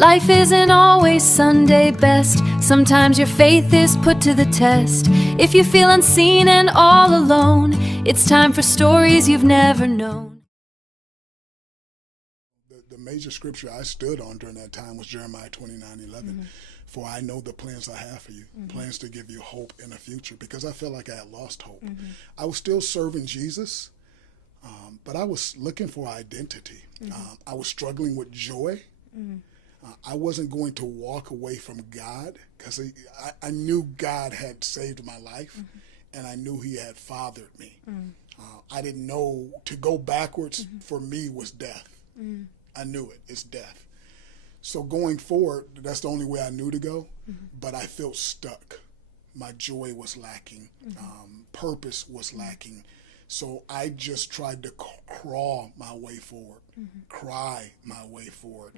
Life isn't always Sunday best. Sometimes your faith is put to the test. If you feel unseen and all alone, it's time for stories you've never known. The major scripture I stood on during that time was Jeremiah 29:11. For I know the plans I have for you, plans to give you hope in the future, because I felt like I had lost hope. I was still serving Jesus, but I was looking for identity. I was struggling with joy. I wasn't going to walk away from God because I knew God had saved my life, and I knew He had fathered me. I didn't know to go backwards for me was death. I knew it. It's death. So going forward, that's the only way I knew to go, but I felt stuck. My joy was lacking. Purpose was lacking. So I just tried to crawl my way forward, cry my way forward.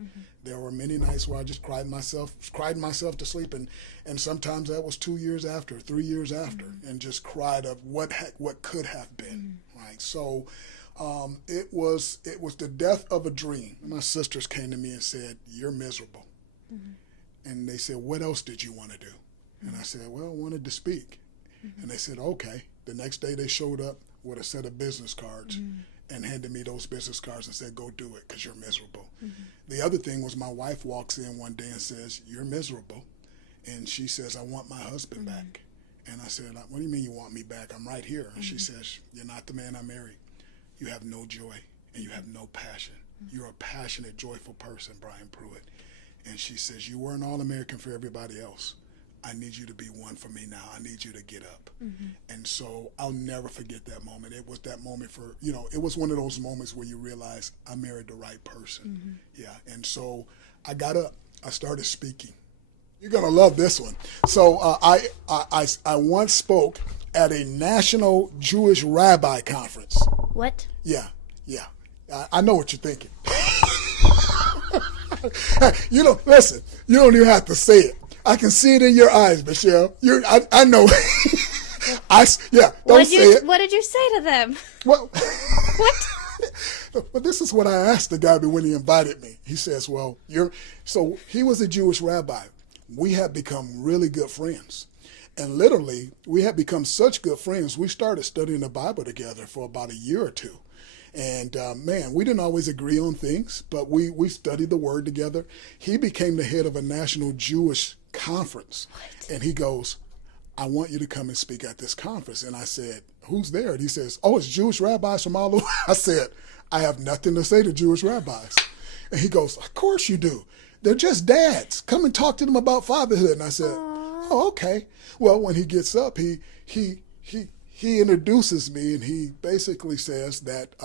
There were many nights where I just cried myself to sleep, and sometimes that was 2 years after, 3 years after, and just cried of what could have been. Right. So it was the death of a dream. My sisters came to me and said, "You're miserable," and they said, "What else did you want to do?" And I said, "Well, I wanted to speak." And they said, "Okay." The next day they showed up with a set of business cards and handed me those business cards and said, "Go do it because you're miserable." The other thing was my wife walks in one day and says, "You're miserable." And she says, "I want my husband back." And I said, "What do you mean you want me back? I'm right here." And she says, "You're not the man I married. You have no joy and you have no passion. You're a passionate, joyful person, Brian Pruitt." And she says, "You weren't All-American for everybody else. I need you to be one for me now. I need you to get up." And so I'll never forget that moment. It was that moment it was one of those moments where you realize I married the right person. Yeah. And so I got up. I started speaking. You're going to love this one. So I once spoke at a national Jewish rabbi conference. What? Yeah. I know what you're thinking. Listen, you don't even have to say it. I can see it in your eyes, Michelle. I know. Don't say it. What did you say to them? Well, What? but this is what I asked the guy when he invited me. He says, "Well, so he was a Jewish rabbi. We had become really good friends. And literally, we had become such good friends, we started studying the Bible together for about a year or two. And we didn't always agree on things, but we studied the Word together. He became the head of a national Jewish conference. What? And he goes, "I want you to come and speak at this conference." And I said, "Who's there?" And he says, "Oh, it's Jewish rabbis from all over." I said, "I have nothing to say to Jewish rabbis." And he goes, "Of course you do. They're just dads. Come and talk to them about fatherhood." And I said, "Oh, okay." Well, when he gets up, he introduces me, and he basically says that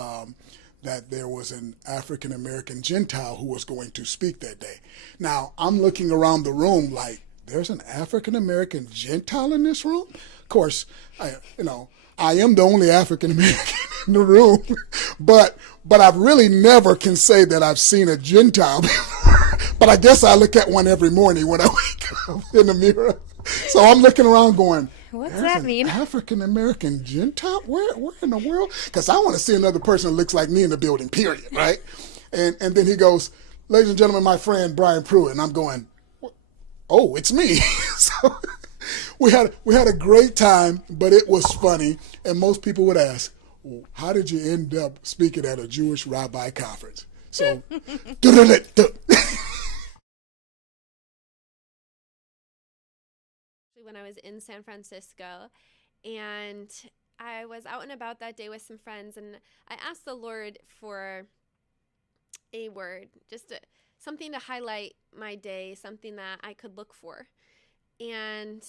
there was an African American Gentile who was going to speak that day. Now I'm looking around the room like, there's an African American Gentile in this room. Of course, I am the only African American in the room, but I really never can say that I've seen a Gentile before. But I guess I look at one every morning when I wake up in the mirror. So I'm looking around going, What's "There's that an mean?" African American Gentile? Where in the world?" Because I want to see another person that looks like me in the building, period, right? And then he goes, "Ladies and gentlemen, my friend Brian Pruitt." And I'm going, "Oh, it's me." So we had a great time, but it was funny. And most people would ask, "Well, how did you end up speaking at a Jewish rabbi conference?" So, when I was in San Francisco, and I was out and about that day with some friends, and I asked the Lord for a word, something to highlight my day, something that I could look for. And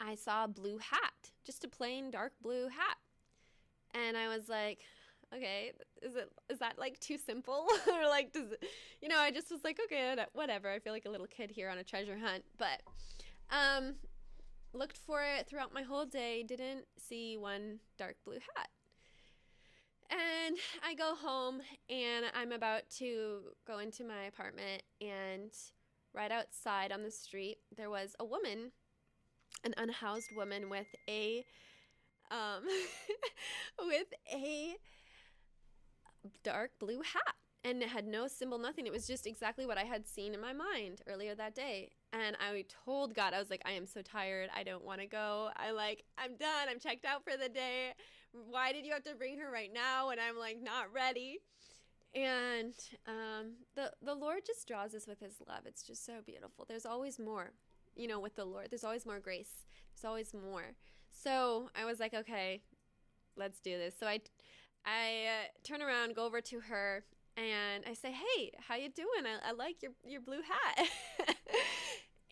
I saw a blue hat, just a plain dark blue hat. And I was like, okay, is that like too simple? Or like, I just was like, okay, whatever. I feel like a little kid here on a treasure hunt. But looked for it throughout my whole day, didn't see one dark blue hat. And I go home, and I'm about to go into my apartment, and right outside on the street, there was a woman, an unhoused woman with a with a dark blue hat. and it had no symbol, nothing. It was just exactly what I had seen in my mind earlier that day. And I told God, I was like, I am so tired. I don't want to go. I'm done. I'm checked out for the day. Why did you have to bring her right now? And I'm like, not ready. And the Lord just draws us with his love. It's just so beautiful. There's always more, with the Lord. There's always more grace. There's always more. So I was like, okay, let's do this. So I turn around, go over to her, and I say, hey, how you doing? I like your blue hat.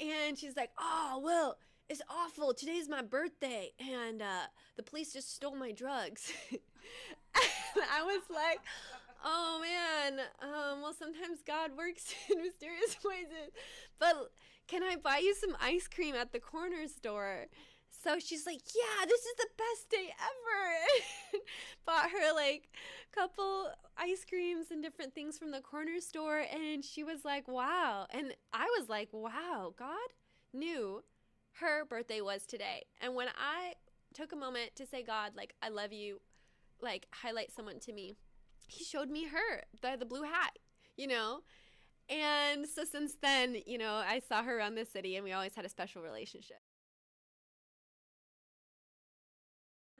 And she's like, oh, well, it's awful. Today's my birthday, and the police just stole my drugs. And I was like, oh, man. Well, sometimes God works in mysterious ways. But can I buy you some ice cream at the corner store? So she's like, yeah, this is the best day ever. Bought her like a couple ice creams and different things from the corner store. And she was like, wow. And I was like, wow, God knew her birthday was today. And when I took a moment to say, God, like, I love you, like, highlight someone to me, he showed me her, the blue hat, And so since then, I saw her around the city, and we always had a special relationship.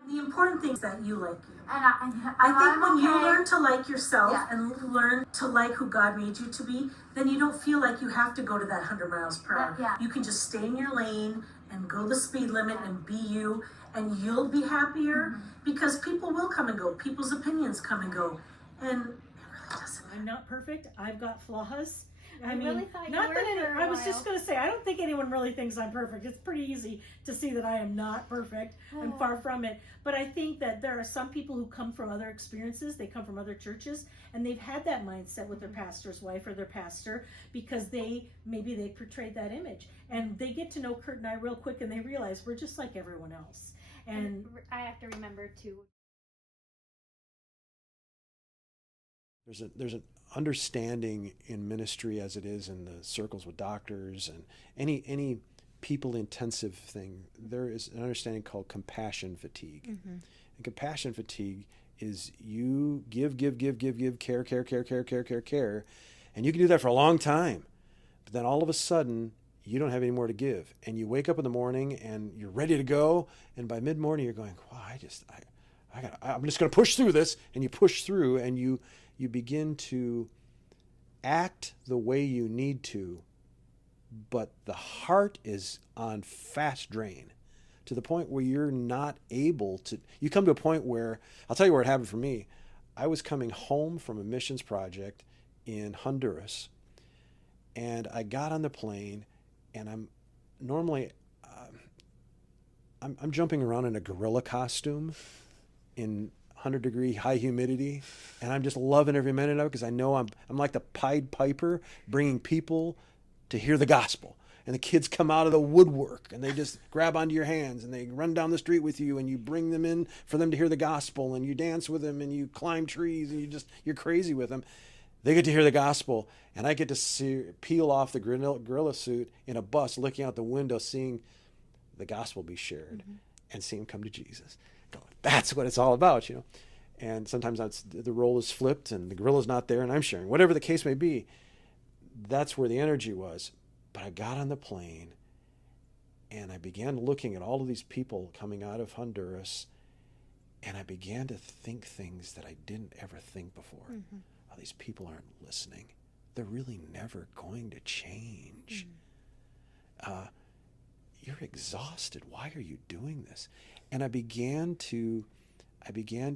The important thing is that you like you. I think when you learn to like yourself and learn to like who God made you to be, then you don't feel like you have to go to that 100 miles per hour. You can just stay in your lane and go the speed limit and be you, and you'll be happier because people will come and go. People's opinions come and go. And it really doesn't matter. I'm not perfect. I've got flaws. I really thought you not were that for a I was while. just going to say, I don't think anyone really thinks I'm perfect. It's pretty easy to see that I am not perfect. I'm far from it. But I think that there are some people who come from other experiences. They come from other churches, and they've had that mindset with their pastor's wife or their pastor because maybe they portrayed that image. And they get to know Kurt and I real quick, and they realize we're just like everyone else. And I have to remember too. There's an understanding in ministry as it is in the circles with doctors and any people intensive thing. There is an understanding called compassion fatigue. And compassion fatigue is you give, care, and you can do that for a long time. But then all of a sudden, you don't have any more to give. And you wake up in the morning and you're ready to go. And by mid-morning, you're going, wow, I'm just going to push through this. And you push through and you begin to act the way you need to, but the heart is on fast drain to the point where you're not able to. You come to a point where, I'll tell you where it happened for me. I was coming home from a missions project in Honduras, and I got on the plane, and I'm jumping around in a gorilla costume in 100-degree high humidity, and I'm just loving every minute of it because I know I'm like the Pied Piper bringing people to hear the gospel. And the kids come out of the woodwork and they just grab onto your hands and they run down the street with you and you bring them in for them to hear the gospel and you dance with them and you climb trees and you're crazy with them. They get to hear the gospel, and I get to peel off the gorilla suit in a bus, looking out the window, seeing the gospel be shared and seeing them come to Jesus. That's what it's all about, And sometimes the role is flipped and the gorilla's not there and I'm sharing. Whatever the case may be, that's where the energy was. But I got on the plane and I began looking at all of these people coming out of Honduras, and I began to think things that I didn't ever think before. Oh, these people aren't listening. They're really never going to change. You're exhausted. Why are you doing this? And I began to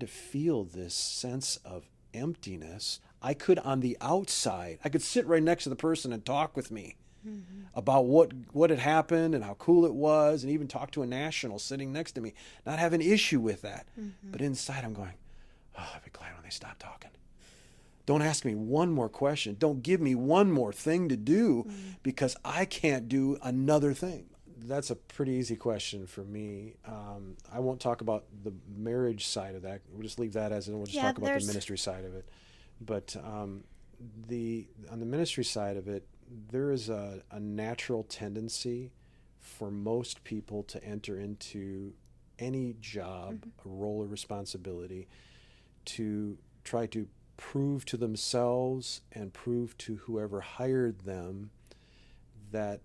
feel this sense of emptiness. I could, on the outside, I could sit right next to the person and talk with me about what had happened and how cool it was, and even talk to a national sitting next to me, not have an issue with that. But inside I'm going, oh, I'd be glad when they stop talking. Don't ask me one more question. Don't give me one more thing to do because I can't do another thing. That's a pretty easy question for me. I won't talk about the marriage side of that. We'll just leave that as it, and we'll just talk about the ministry side of it. But on the ministry side of it, there is a natural tendency for most people to enter into any job, a role or responsibility, to try to prove to themselves and prove to whoever hired them that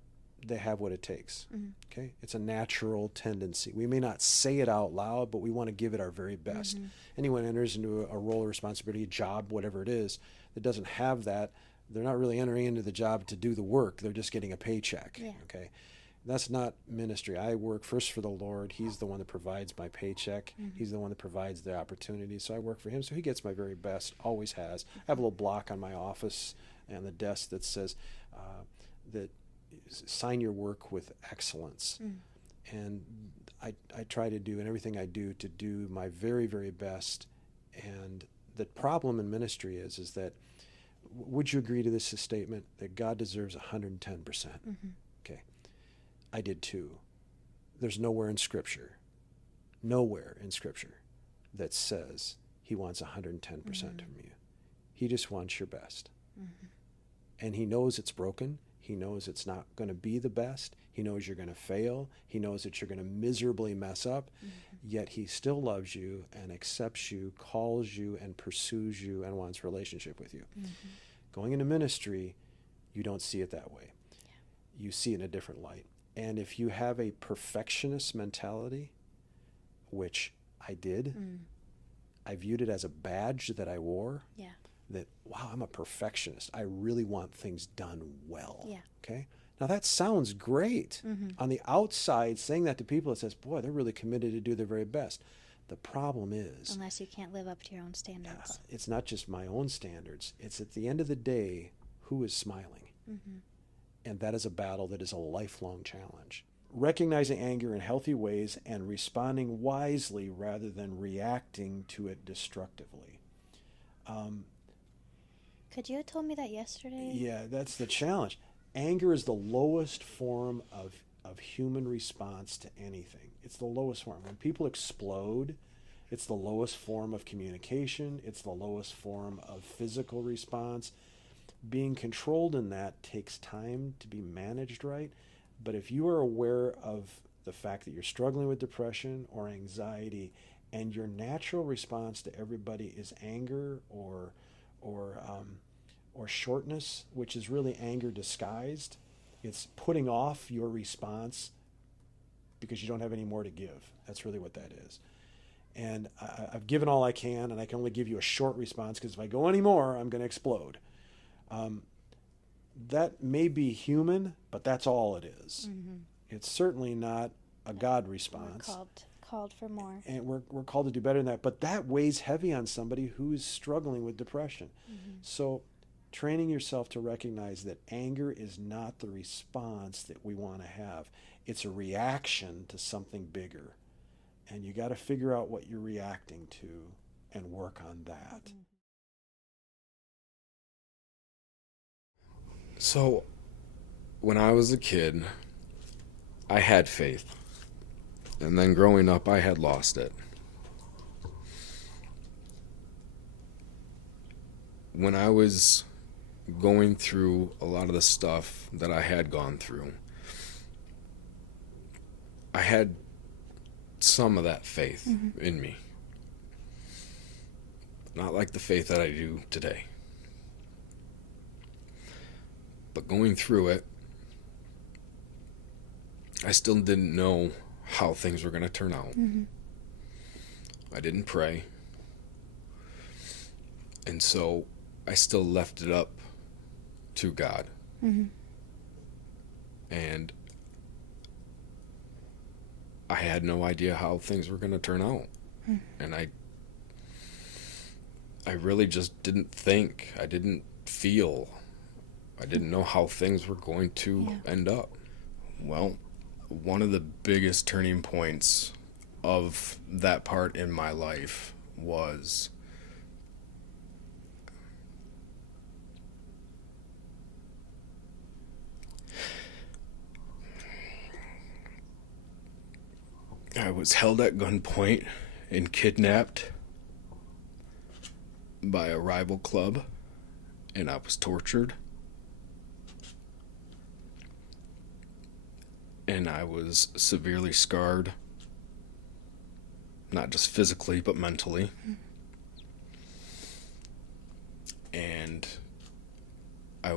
they have what it takes. Okay? It's a natural tendency. We may not say it out loud, but we want to give it our very best. Anyone enters into a role of responsibility, a job, whatever it is, that doesn't have that, they're not really entering into the job to do the work. They're just getting a paycheck. Yeah. Okay? That's not ministry. I work first for the Lord. He's the one that provides my paycheck. He's the one that provides the opportunity. So I work for him. So he gets my very best, always has. I have a little block on my office and the desk that says that sign your work with excellence. And I try to do, in everything I do, to do my very, very best. And the problem in ministry is that, would you agree to this statement that God deserves 110%? Okay. I did too. There's nowhere in Scripture that says he wants 110% from you. He just wants your best. And he knows it's broken. He knows it's not going to be the best. He knows you're going to fail. He knows that you're going to miserably mess up. Yet he still loves you and accepts you, calls you and pursues you and wants relationship with you. Going into ministry, you don't see it that way. You see it in a different light. And if you have a perfectionist mentality, which I did, I viewed it as a badge that I wore. Yeah. That, wow, I'm a perfectionist. I really want things done well. Yeah. Okay? Now that sounds great. On the outside, saying that to people, it says, boy, they're really committed to do their very best. The problem is, Unless you can't live up to your own standards. it's not just my own standards. It's at the end of the day, who is smiling? And that is a battle that is a lifelong challenge. Recognizing anger in healthy ways and responding wisely rather than reacting to it destructively. Could you have told me that yesterday? Yeah, that's the challenge. Anger is the lowest form of human response to anything. It's the lowest form. When people explode, it's the lowest form of communication. It's the lowest form of physical response. Being controlled in that takes time to be managed right. But if you are aware of the fact that you're struggling with depression or anxiety, and your natural response to everybody is anger or shortness, which is really anger disguised, it's putting off your response because you don't have any more to give. That's really what that is. And I've given all I can, and I can only give you a short response because if I go any more, I'm going to explode. That may be human, but that's all it is. It's certainly not a God response. We're called for more. And we're called to do better than that. But that weighs heavy on somebody who is struggling with depression. So training yourself to recognize that anger is not the response that we want to have. It's a reaction to something bigger. And you got to figure out what you're reacting to and work on that. So, when I was a kid, I had faith. And then growing up, I had lost it. When I was going through a lot of the stuff that I had gone through, I had some of that faith in me. Not like the faith that I do today. But going through it, I still didn't know how things were going to turn out. I didn't pray. And so I still left it up to God. And I had no idea how things were going to turn out. And I really just didn't think. I didn't feel. I didn't know how things were going to end up. Well, one of the biggest turning points of that part in my life was I was held at gunpoint and kidnapped by a rival club, and I was tortured. And I was severely scarred, not just physically, but mentally.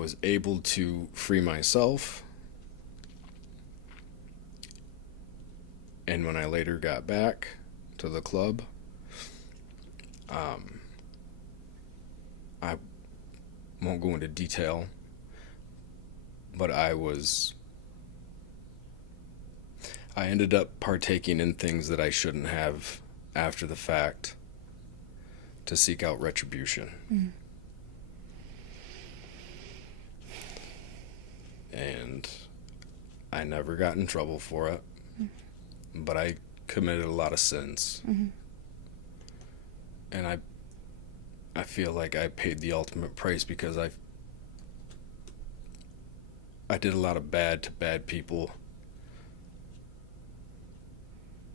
was able to free myself. And when I later got back to the club, I won't go into detail, but I ended up partaking in things that I shouldn't have after the fact to seek out retribution. Mm. And I never got in trouble for it, but I committed a lot of sins. Mm-hmm. And I feel like I paid the ultimate price because I did a lot of bad to bad people.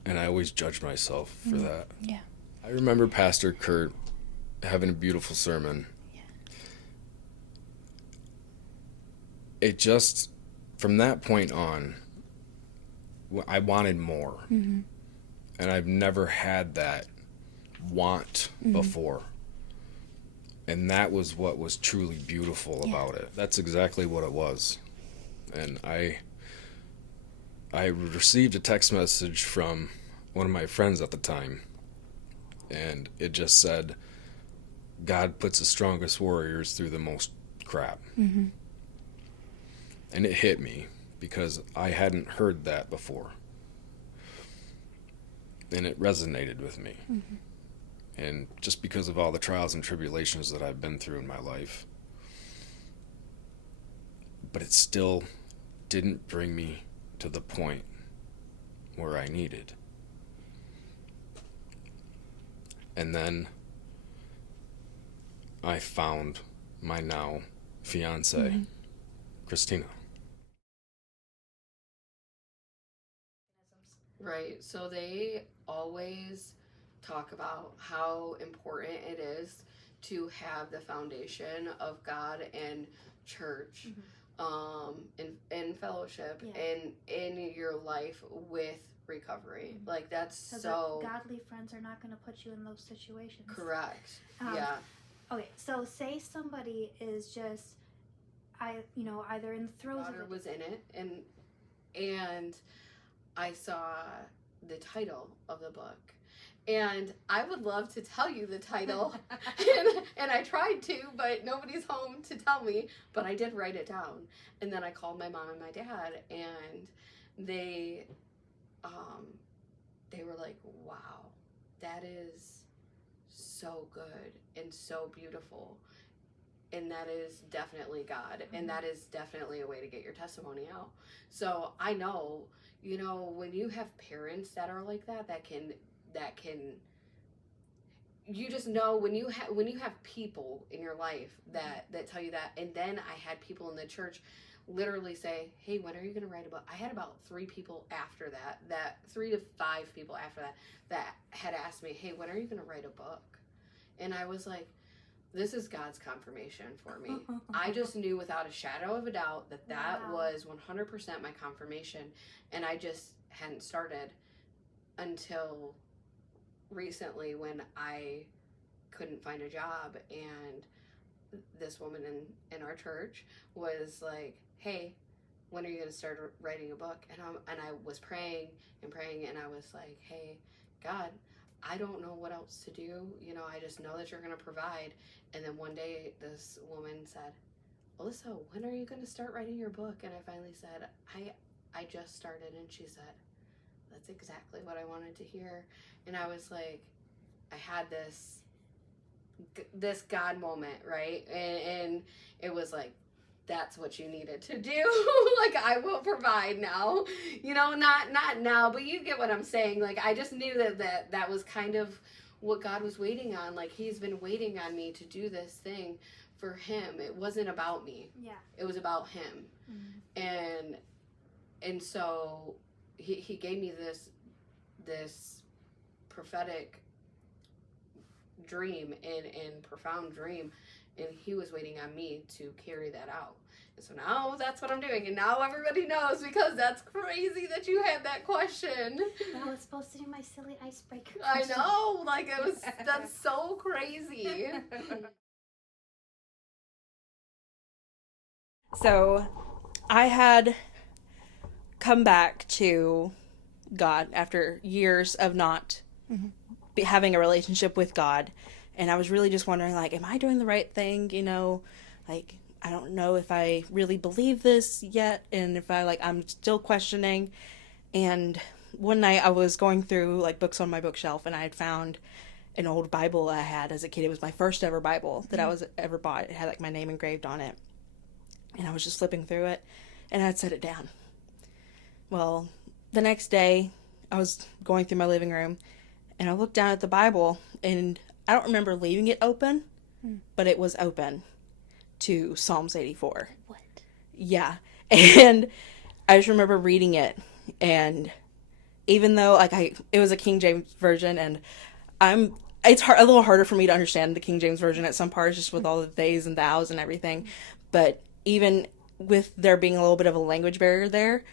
And I always judged myself for that. Yeah. I remember Pastor Kurt having a beautiful sermon. Yeah. It just, from that point on, I wanted more. Mm-hmm. And I've never had that want before. And that was what was truly beautiful about it. That's exactly what it was. And I received a text message from one of my friends at the time, and it just said, God puts the strongest warriors through the most crap. Mm-hmm. And it hit me because I hadn't heard that before. And it resonated with me. Mm-hmm. And just because of all the trials and tribulations that I've been through in my life. But it still didn't bring me to the point where I needed. And then I found my now fiance, Christina. Right, so they always talk about how important it is to have the foundation of God and church, and fellowship, and in your life with recovery. Like, that's so godly friends are not going to put you in those situations. correct. Okay, so say somebody is just, either in the throes Daughter of it. was in it, and I saw the title of the book. And I would love to tell you the title, and I tried to, but nobody's home to tell me, but I did write it down. And then I called my mom and my dad, and they were like, wow, that is so good and so beautiful. And that is definitely God, and that is definitely a way to get your testimony out. So I know, when you have parents that are like that can you just know when you have people in your life that tell you that. And then I had people in the church literally say, hey, when are you going to write a book? I had about 3 people after that 3 to 5 people after that had asked me, hey, when are you going to write a book? And I was like, this is God's confirmation for me. I just knew without a shadow of a doubt that was 100% my confirmation, and I just hadn't started until recently when I couldn't find a job, and this woman in our church was like, hey, when are you going to start writing a book? And I was praying, and I was like, hey, God, I don't know what else to do. I just know that you're going to provide. And then one day this woman said, Alyssa, when are you going to start writing your book? And I finally said, I just started. And she said, that's exactly what I wanted to hear. And I was like, I had this God moment, right? And it was like, that's what you needed to do. Like, I will provide now, not now, but you get what I'm saying. Like, I just knew that was kind of what God was waiting on. Like, he's been waiting on me to do this thing for him. It wasn't about me. Yeah. It was about him. Mm-hmm. And so he gave me this prophetic dream and profound dream, and he was waiting on me to carry that out. And so now that's what I'm doing, and now everybody knows, because that's crazy that you had that question. I was supposed to do my silly icebreaker I question. know, like, that's so crazy. So I had come back to God after years of not having a relationship with God. And I was really just wondering, like, am I doing the right thing? You know, like, I don't know if I really believe this yet. And if I'm still questioning. And one night I was going through, like, books on my bookshelf, and I had found an old Bible I had as a kid. It was my first ever Bible that I was ever bought. It had, like, my name engraved on it. And I was just flipping through it, and I had set it down. Well, the next day, I was going through my living room, and I looked down at the Bible, and I don't remember leaving it open, but it was open to Psalms 84. What? Yeah. And I just remember reading it, and even though, like, it was a King James version, and it's a little harder for me to understand the King James version at some parts, just with all the theys and thous and everything, but even with there being a little bit of a language barrier there,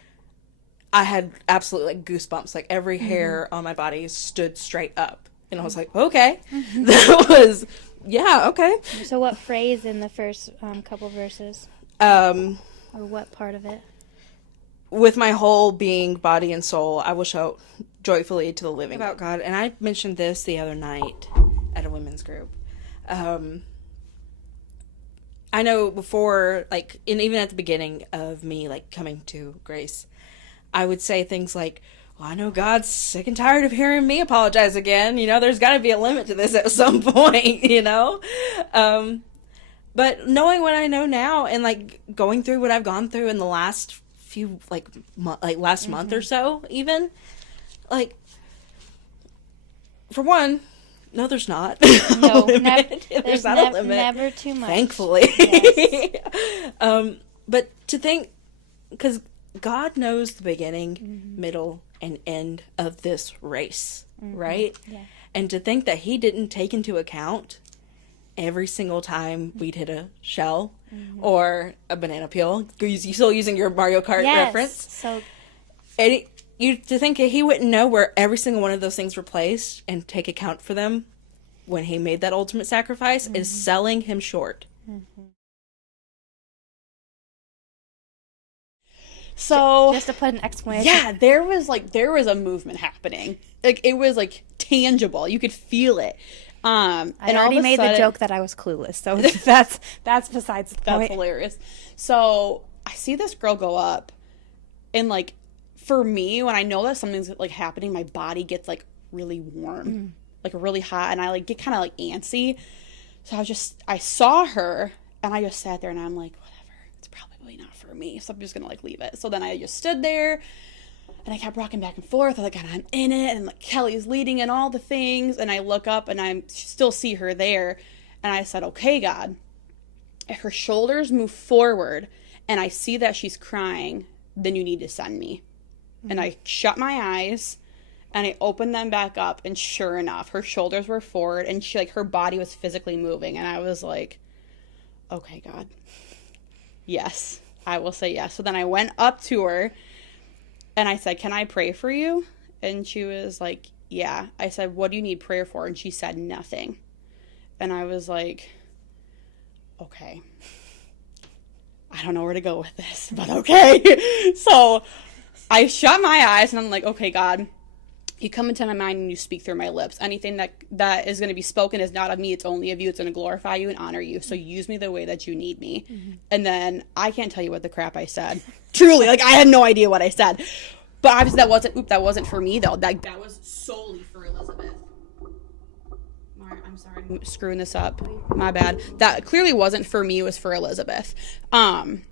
I had absolutely, like, goosebumps. Like, every hair on my body stood straight up. And I was like, okay. That was, yeah, okay. So what phrase in the first couple verses? Or what part of it? With my whole being, body, and soul, I will shout joyfully to the living about God. And I mentioned this the other night at a women's group. I know before, like, and even at the beginning of me, like, coming to grace, I would say things like, well, I know God's sick and tired of hearing me apologize again. You know, there's got to be a limit to this at some point, you know? But knowing what I know now and, like, going through what I've gone through in the last few, like, last month or so, even, like, for one, no, there's not. No, there's not a limit. Never too much. Thankfully. Yes. But to think, because God knows the beginning, middle, and end of this race, right? Yeah. And to think that he didn't take into account every single time we'd hit a shell or a banana peel. You still using your Mario Kart reference? So, And to think that he wouldn't know where every single one of those things were placed and take account for them when he made that ultimate sacrifice is selling him short. So just to put an explanation. Yeah, there was a movement happening. Like, it was, like, tangible. You could feel it. I and already made the joke that I was clueless, so that's besides the point. That's hilarious. So I see this girl go up, and, like, for me, when I know that something's, like, happening, my body gets, like, really warm, like, really hot, and I, like, get kind of, like, antsy. So I saw her, and I just sat there, and I'm like, whatever, it's probably not for me, so I'm just gonna, like, leave it. So then I just stood there, and I kept rocking back and forth, like, I'm in it, and, like, Kelly's leading and all the things, and I look up, and I still see her there, and I said, okay, God, if her shoulders move forward, and I see that she's crying, then you need to send me. And I shut my eyes, and I opened them back up, and sure enough, her shoulders were forward, and she, like, her body was physically moving, and I was like, okay, God, yes, I will say yes. So then I went up to her, and I said, can I pray for you? And she was like, yeah. I said, what do you need prayer for? And she said, nothing. And I was like, okay, I don't know where to go with this, but okay. So I shut my eyes, and I'm like, okay, God, you come into my mind and you speak through my lips. Anything that is going to be spoken is not of me. It's only of you. It's going to glorify you and honor you. So use me the way that you need me. And then I can't tell you what the crap I said. Truly, like, I had no idea what I said. But obviously that wasn't for me, though. That was solely for Elizabeth. I'm sorry, I'm screwing this up. My bad. That clearly wasn't for me. It was for Elizabeth. And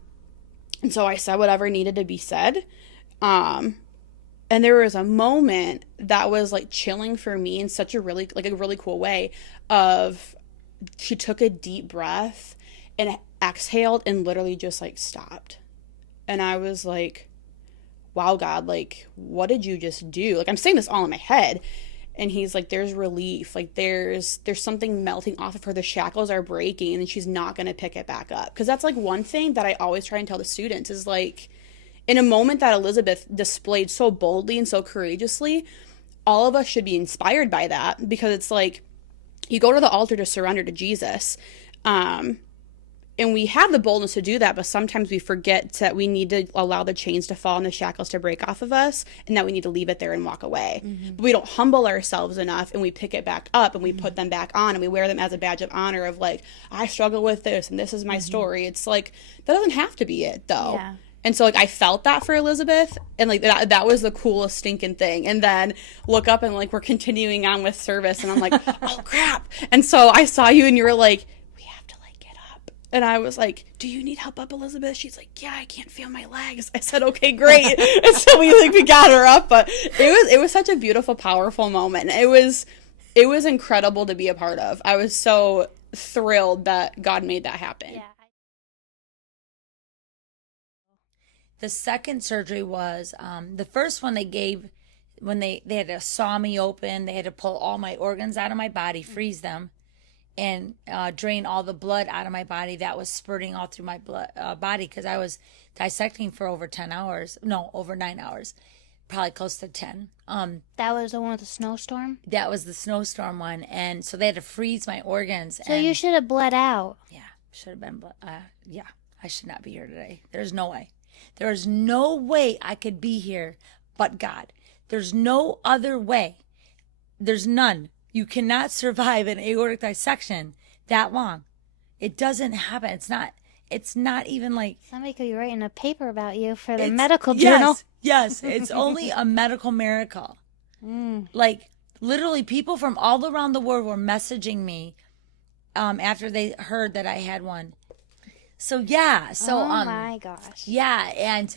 so I said whatever needed to be said. And there was a moment that was, like, chilling for me in such a really cool way of she took a deep breath and exhaled and literally just, like, stopped. And I was like, wow, God, like, what did you just do? Like, I'm saying this all in my head. And he's like, there's relief. Like, there's something melting off of her. The shackles are breaking, and she's not going to pick it back up. Because that's, like, one thing that I always try and tell the students is, like, in a moment that Elizabeth displayed so boldly and so courageously, all of us should be inspired by that, because it's like, you go to the altar to surrender to Jesus, And we have the boldness to do that, but sometimes we forget that we need to allow the chains to fall and the shackles to break off of us, and that we need to leave it there and walk away. But we don't humble ourselves enough, and we pick it back up and we put them back on, and we wear them as a badge of honor of like, I struggle with this and this is my story. It's like, that doesn't have to be it though. Yeah. And so like I felt that for Elizabeth, and like that was the coolest stinking thing. And then look up and like we're continuing on with service, and I'm like, oh crap. And so I saw you and you were like, and I was like, do you need help up, Elizabeth? She's like, yeah, I can't feel my legs. I said, okay, great. And so we got her up, but it was such a beautiful, powerful moment. It was incredible to be a part of. I was so thrilled that God made that happen. Yeah. The second surgery was, the first one they gave, when they had to saw me open, they had to pull all my organs out of my body, freeze them, and drain all the blood out of my body that was spurting all through my body, because I was dissecting for over 9 hours, probably close to 10. That was the one with the snowstorm? That was the snowstorm one, and so they had to freeze my organs. So you should have bled out. Yeah, should have been blood. Yeah, I should not be here today. There's no way. There's no way I could be here but God. There's no other way. There's none. You cannot survive an aortic dissection that long. It doesn't happen. It's not even like... Somebody could be writing a paper about you for the medical journal. Yes. It's only a medical miracle. Like, literally, people from all around the world were messaging me after they heard that I had one. So, yeah. So, oh, my gosh. Yeah, and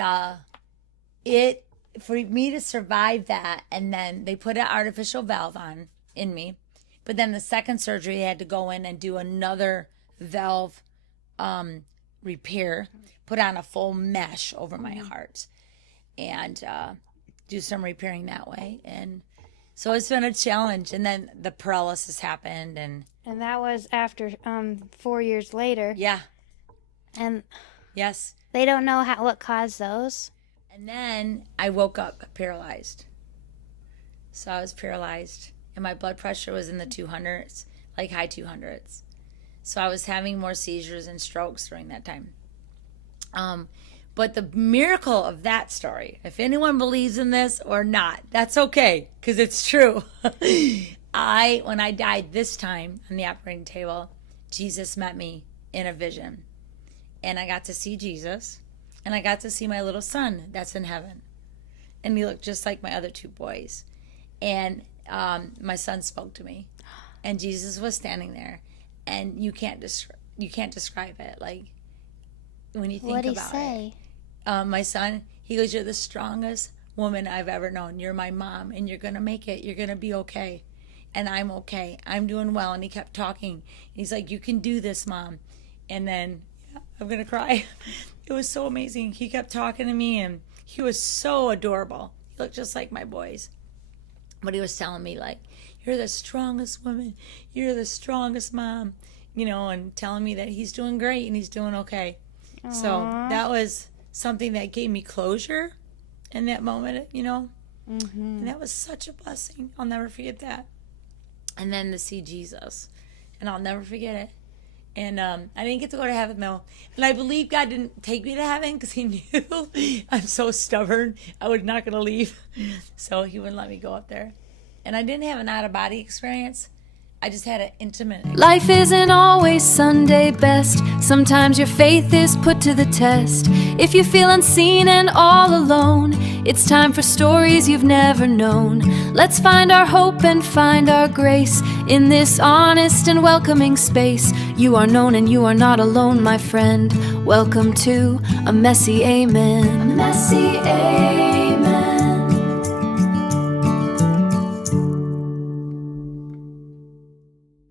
for me to survive that, and then they put an artificial valve on in me, but then the second surgery they had to go in and do another valve repair, put on a full mesh over my heart, and do some repairing that way. And so it's been a challenge. And then the paralysis happened, and that was after 4 years later. Yeah. And yes, they don't know what caused those. And then I woke up paralyzed. So I was paralyzed, and my blood pressure was in the 200s, like high 200s. So I was having more seizures and strokes during that time. But the miracle of that story, if anyone believes in this or not, that's okay, because it's true. When I died this time on the operating table, Jesus met me in a vision. And I got to see Jesus, and I got to see my little son that's in heaven. And he looked just like my other two boys. And my son spoke to me, and Jesus was standing there, and you can't describe it. Like, when you think What'd about he say? it, my son, he goes, "You're the strongest woman I've ever known. You're my mom, and you're gonna make it. You're gonna be okay." And I'm okay. I'm doing well. And he kept talking. He's like, "You can do this, Mom." And then I'm gonna cry. It was so amazing. He kept talking to me, and he was so adorable. He looked just like my boys. But he was telling me, like, "You're the strongest woman. You're the strongest mom," and telling me that he's doing great and he's doing okay. Aww. So that was something that gave me closure in that moment, And that was such a blessing. I'll never forget that. And then to see Jesus, and I'll never forget it. And I didn't get to go to heaven, though. And I believe God didn't take me to heaven because he knew I'm so stubborn. I was not going to leave. So he wouldn't let me go up there. And I didn't have an out-of-body experience. I just had an intimate experience. Life isn't always Sunday best. Sometimes your faith is put to the test. If you feel unseen and all alone, it's time for stories you've never known. Let's find our hope and find our grace in this honest and welcoming space. You are known and you are not alone, my friend. Welcome to a messy amen. A messy amen.